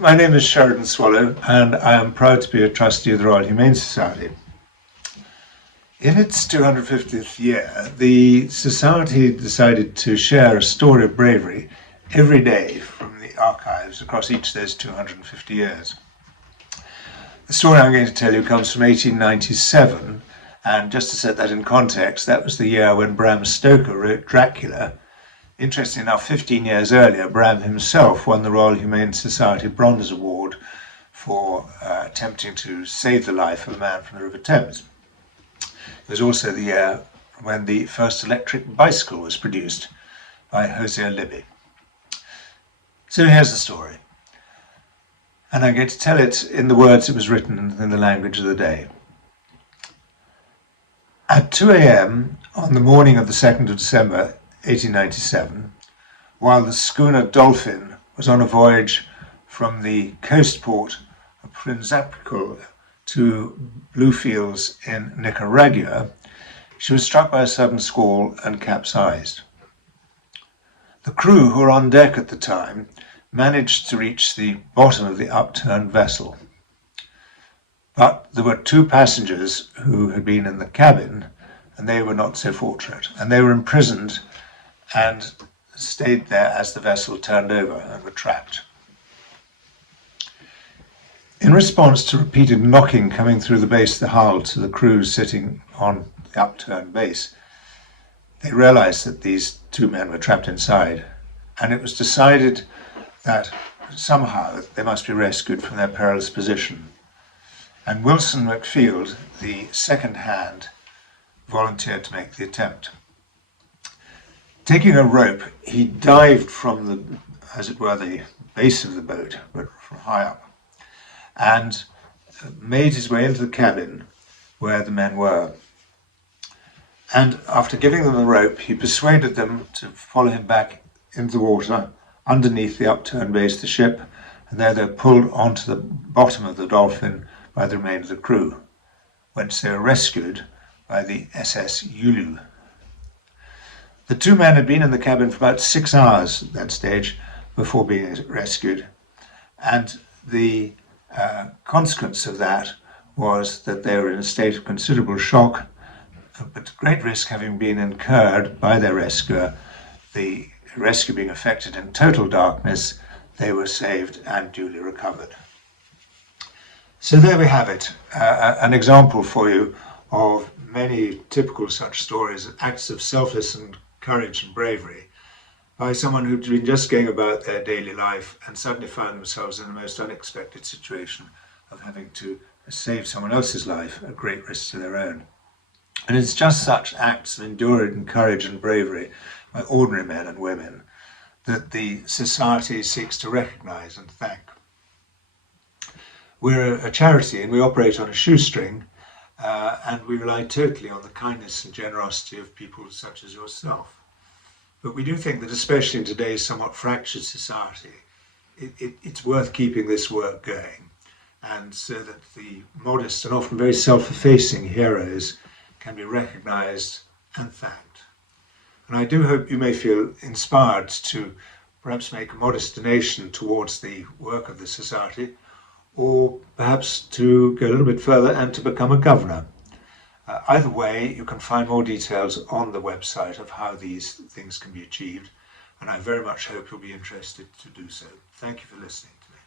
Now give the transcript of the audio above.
My name is Sheridan Swallow, and I am proud to be a trustee of the Royal Humane Society. In its 250th year, the Society decided to share a story of bravery every day from the archives across each of those 250 years. The story I'm going to tell you comes from 1897, and just to set that in context, that was the year when Bram Stoker wrote Dracula. Interestingly enough, 15 years earlier, Bram himself won the Royal Humane Society Bronze Award for attempting to save the life of a man from the River Thames. It was also the year when the first electric bicycle was produced by Hosea Libby. So here's the story, and I'm going to tell it in the words it was written in the language of the day. At 2 a.m. on the morning of the 2nd of December 1897, while the schooner Dolphin was on a voyage from the coast port of Principal to Bluefields in Nicaragua, she was struck by a sudden squall and capsized. The crew, who were on deck at the time, managed to reach the bottom of the upturned vessel. But there were 2 passengers who had been in the cabin, and they were not so fortunate, and they were imprisoned and stayed there as the vessel turned over and were trapped. In response to repeated knocking coming through the base of the hull to the crew sitting on the upturned base, they realized that these 2 men were trapped inside, and it was decided that somehow they must be rescued from their perilous position. And Wilson McField, the second hand, volunteered to make the attempt. Taking a rope, he dived from the, as it were, the base of the boat, but from high up, and made his way into the cabin where the men were. And after giving them the rope, he persuaded them to follow him back into the water underneath the upturned base of the ship, and there they were pulled onto the bottom of the Dolphin by the remainder of the crew, whence they were rescued by the SS Ulu. The 2 men had been in the cabin for about 6 hours at that stage before being rescued, and the consequence of that was that they were in a state of considerable shock, but great risk having been incurred by their rescuer, the rescue being effected in total darkness. They were saved and duly recovered. So there we have it, an example for you of many typical such stories, acts of selfless and courage and bravery by someone who'd been just going about their daily life and suddenly found themselves in the most unexpected situation of having to save someone else's life at great risk to their own. And it's just such acts of enduring courage and bravery by ordinary men and women that the Society seeks to recognise and thank. We're a charity and we operate on a shoestring, and we rely totally on the kindness and generosity of people such as yourself. But we do think that, especially in today's somewhat fractured society, it's worth keeping this work going, and so that the modest and often very self-effacing heroes can be recognised and thanked. And I do hope you may feel inspired to perhaps make a modest donation towards the work of the Society, or perhaps to go a little bit further and to become a governor. Either way, you can find more details on the website of how these things can be achieved, and I very much hope you'll be interested to do so. Thank you for listening to me.